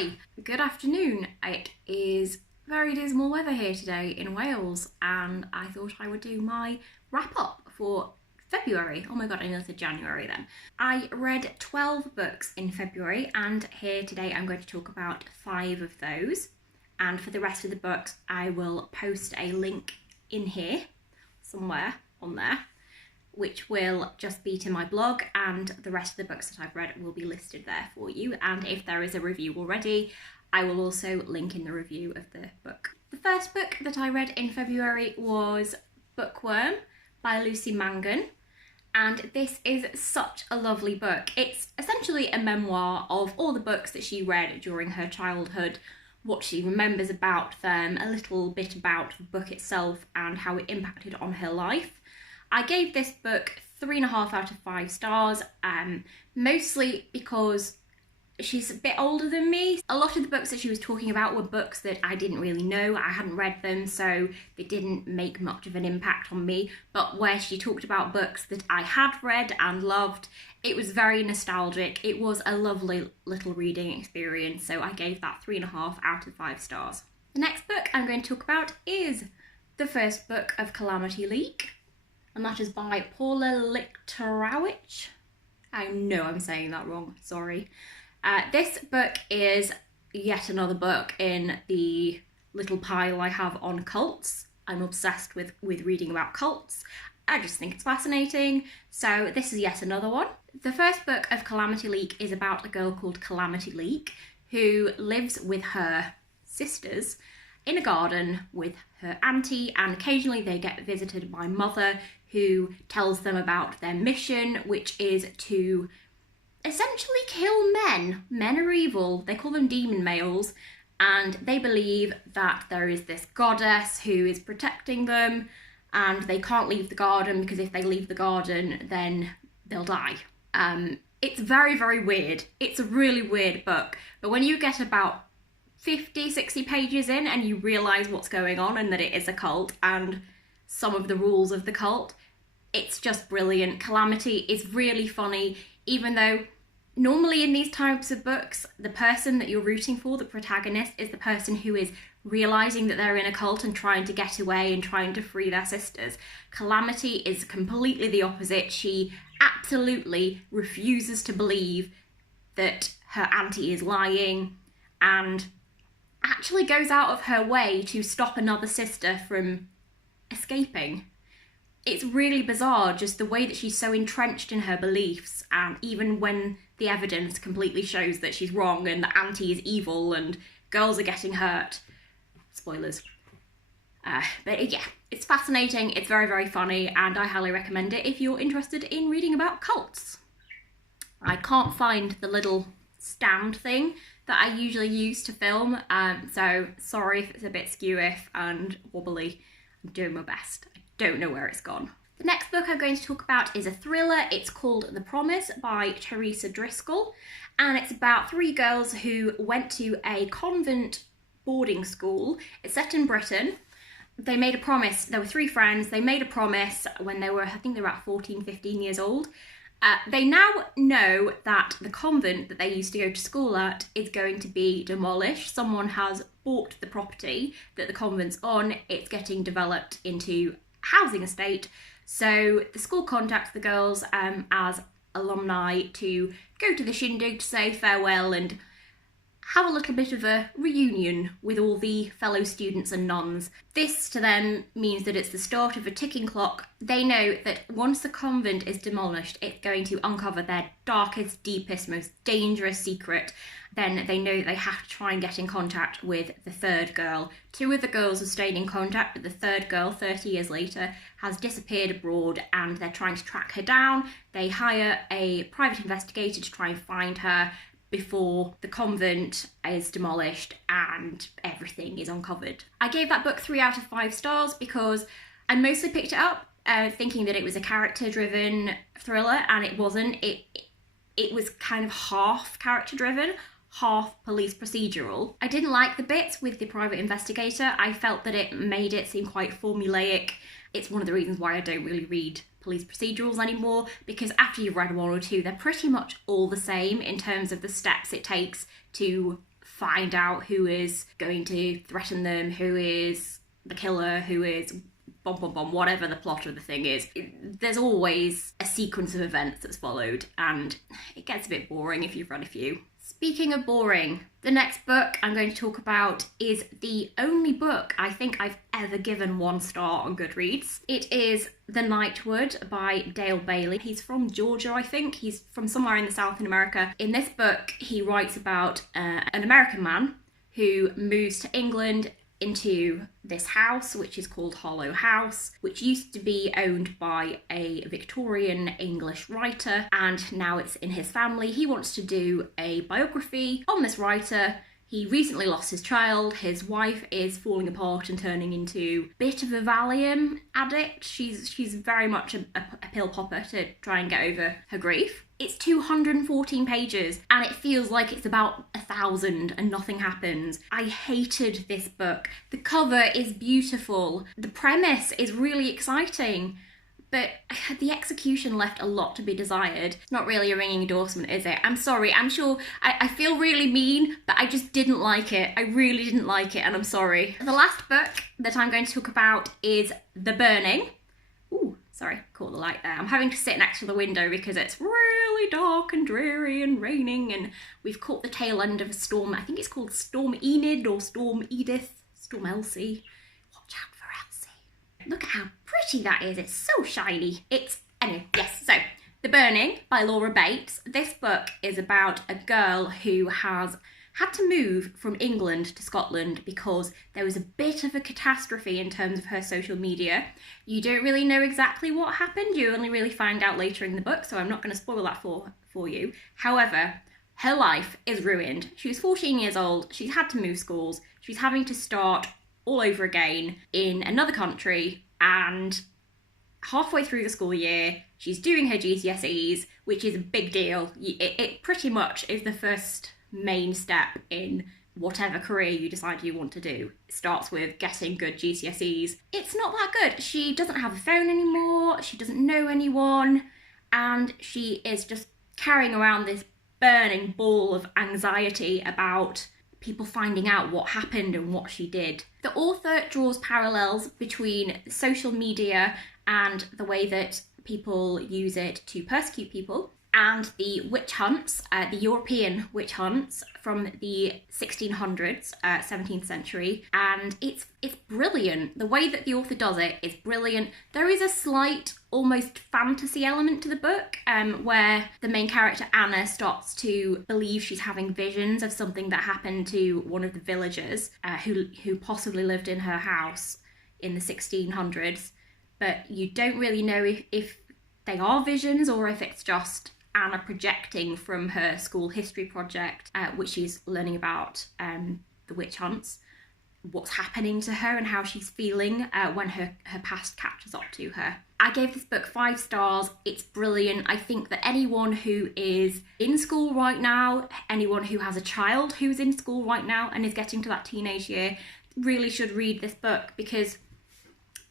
Hi, good afternoon. It is very dismal weather here today in Wales, and I thought I would do my wrap up for February. Oh my god, I nearly said January then. I read 12 books in February, and here today I'm going to talk about 5 of those. And for the rest of the books, I will post a link in here, somewhere on there, which will just be to my blog, and the rest of the books that I've read will be listed there for you. And if there is a review already, I will also link in the review of the book. The first book that I read in February was Bookworm by Lucie Mangan, and this is such a lovely book. It's essentially a memoir of all the books that she read during her childhood, what she remembers about them, a little bit about the book itself and how it impacted on her life. I gave this book 3.5 out of 5 stars, mostly because she's a bit older than me. A lot of the books that she was talking about were books that I didn't really know, I hadn't read them, so they didn't make much of an impact on me. But where she talked about books that I had read and loved, it was very nostalgic. It was a lovely little reading experience, so I gave that 3.5 out of 5 stars. The next book I'm going to talk about is the first book of Calamity Leak, and that is by Paula Lichterowicz. I know I'm saying that wrong, sorry. This book is yet another book in the little pile I have on cults. I'm obsessed with reading about cults. I just think it's fascinating, so this is yet another one. The first book of Calamity Leak is about a girl called Calamity Leak who lives with her sisters in a garden with her auntie, and occasionally they get visited by Mother, who tells them about their mission, which is to essentially kill men. Men are evil. They call them demon males, and they believe that there is this goddess who is protecting them, and they can't leave the garden because if they leave the garden, then they'll die. It's very, very weird. It's a really weird book, but when you get about 50, 60 pages in and you realise what's going on and that it is a cult and some of the rules of the cult, it's just brilliant. Calamity is really funny, even though normally in these types of books, the person that you're rooting for, the protagonist, is the person who is realising that they're in a cult and trying to get away and trying to free their sisters. Calamity is completely the opposite. She absolutely refuses to believe that her auntie is lying and actually goes out of her way to stop another sister from escaping. It's really bizarre, just the way that she's so entrenched in her beliefs, and even when the evidence completely shows that she's wrong and the auntie is evil and girls are getting hurt. Spoilers. But yeah, it's fascinating, it's very, very funny, and I highly recommend it if you're interested in reading about cults. I can't find the little stand thing that I usually use to film, so sorry if it's a bit skew-if and wobbly. I'm doing my best. I don't know where it's gone. The next book I'm going to talk about is a thriller. It's called The Promise by Teresa Driscoll, and it's about 3 girls who went to a convent boarding school. It's set in Britain. They made a promise. There were 3 friends. They made a promise when they were, I think they were about 14, 15 years old. They now know that the convent that they used to go to school at is going to be demolished. Someone has bought the property that the convent's on. It's getting developed into a housing estate. So the school contacts the girls as alumni to go to the shindig to say farewell and have a little bit of a reunion with all the fellow students and nuns. This to them means that it's the start of a ticking clock. They know that once the convent is demolished, it's going to uncover their darkest, deepest, most dangerous secret. Then they know they have to try and get in contact with the 3rd girl. 2 of the girls have stayed in contact, but the 3rd girl, 30 years later, has disappeared abroad, and they're trying to track her down. They hire a private investigator to try and find her before the convent is demolished and everything is uncovered. I gave that book 3 out of 5 stars because I mostly picked it up thinking that it was a character-driven thriller, and it wasn't. It was kind of half character-driven, half police procedural. I didn't like the bits with the private investigator. I felt that it made it seem quite formulaic. It's one of the reasons why I don't really read police procedurals anymore, because after you've read 1 or 2, they're pretty much all the same in terms of the steps it takes to find out who is going to threaten them, who is the killer, who is whatever the plot of the thing is. There's always a sequence of events that's followed, and it gets a bit boring if you've read a few. Speaking of boring, the next book I'm going to talk about is the only book I think I've ever given 1 star on Goodreads. It is The Nightwood by Dale Bailey. He's from Georgia, I think. He's from somewhere in the South in America. In this book, he writes about an American man who moves to England into this house, which is called Hollow House, which used to be owned by a Victorian English writer, and now it's in his family. He wants to do a biography on this writer. He recently lost his child. His wife is falling apart and turning into a bit of a Valium addict. She's very much a pill popper to try and get over her grief. It's 214 pages and it feels like it's about 1,000 and nothing happens. I hated this book. The cover is beautiful. The premise is really exciting, but the execution left a lot to be desired. It's not really a ringing endorsement, is it? I'm sorry, I'm sure I feel really mean, but I just didn't like it. I really didn't like it, and I'm sorry. The last book that I'm going to talk about is The Burning. Ooh, sorry, caught the light there. I'm having to sit next to the window because it's really dark and dreary and raining, and we've caught the tail end of a storm. I think it's called Storm Enid or Storm Edith, Storm Elsie. Watch out for Elsie. Look at how pretty that is. It's so shiny. Anyway, yes, so The Burning by Laura Bates. This book is about a girl who has had to move from England to Scotland because there was a bit of a catastrophe in terms of her social media. You don't really know exactly what happened. You only really find out later in the book, so I'm not going to spoil that for you. However, her life is ruined. She was 14 years old. She's had to move schools. She's having to start all over again in another country, and halfway through the school year, she's doing her GCSEs, which is a big deal. It pretty much is the first main step in whatever career you decide you want to do. It starts with getting good GCSEs. It's not that good. She doesn't have a phone anymore, she doesn't know anyone, and she is just carrying around this burning ball of anxiety about people finding out what happened and what she did. The author draws parallels between social media and the way that people use it to persecute people, and the witch hunts, the European witch hunts from the 1600s, 17th century, and it's brilliant. The way that the author does it is brilliant. There is a slight, almost fantasy element to the book, where the main character Anna starts to believe she's having visions of something that happened to one of the villagers who possibly lived in her house in the 1600s, but you don't really know if they are visions or if it's just Anna projecting from her school history project, which she's learning about the witch hunts, what's happening to her and how she's feeling when her past catches up to her. I gave this book 5 stars. It's brilliant. I think that anyone who is in school right now, anyone who has a child who's in school right now and is getting to that teenage year, really should read this book, because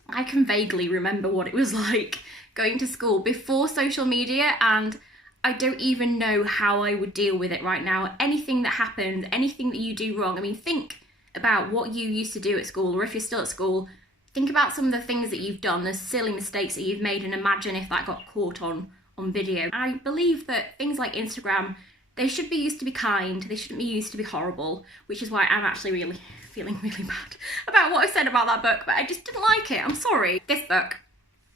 I can vaguely remember what it was like going to school before social media, and I don't even know how I would deal with it right now. Anything that happens, anything that you do wrong, I mean, think about what you used to do at school, or if you're still at school, think about some of the things that you've done, the silly mistakes that you've made, and imagine if that got caught on video. I believe that things like Instagram, they should be used to be kind, they shouldn't be used to be horrible, which is why I'm actually really feeling really bad about what I said about that book, but I just didn't like it. I'm sorry. This book,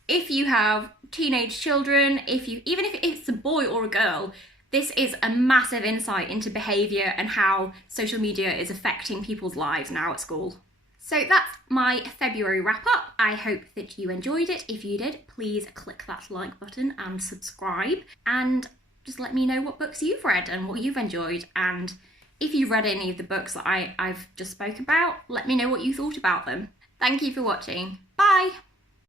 if you have teenage children, even if it's a boy or a girl, this is a massive insight into behaviour and how social media is affecting people's lives now at school. So that's my February wrap up. I hope that you enjoyed it. If you did, please click that like button and subscribe, and just let me know what books you've read and what you've enjoyed. And if you've read any of the books that I've just spoke about, let me know what you thought about them. Thank you for watching. Bye!